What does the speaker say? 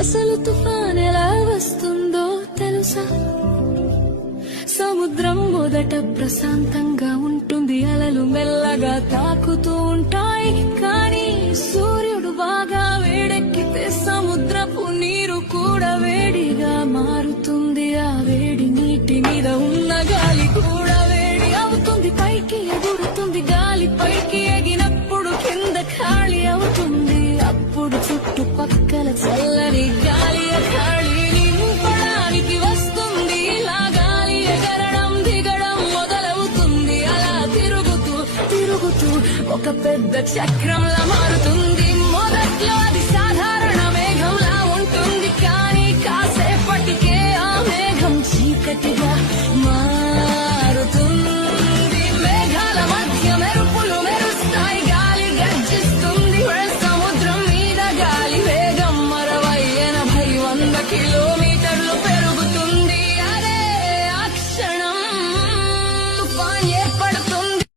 అసలు తుఫాన్ ఎలా వస్తుందో తెలుసా? సముద్రం మొదట ప్రశాంతంగా ఉంటుంది, అలలు మెల్లగా తాకుతూ ఉంటాయి. కానీ సూర్యుడు బాగా వేడెక్కితే సముద్రపు నీరు కూడా వేడిగా మారుతుంది. ఆ వేడి నీటి మీద ఉన్న గాలి కూడా వేడి అవుతుంది, పైకి ఎగురుతుంది. గాలి పైకి ఎగినప్పుడు కింద ఖాళీ అవుతుంది. అప్పుడు చుట్టుపక్కల చల్లని గాలి ఖాళీని నింపడానికి వస్తుంది. ఇలా గాలి ఎగరడం దిగడం మొదలవుతుంది. అలా తిరుగుతూ తిరుగుతూ ఒక పెద్ద చక్రంలా మారుతుంది. మొదట్లో అది సాధారణ మేఘంలా ఉంటుంది, కానీ కాసేపటికే ఆ మేఘం చీకటిగా మారుతుంది. మేఘాల మధ్య మెరుపులు మెరుస్తాయి, గాలి గర్జిస్తుంది. సముద్రం మీద గాలి వేగం 60-80-100 కిలో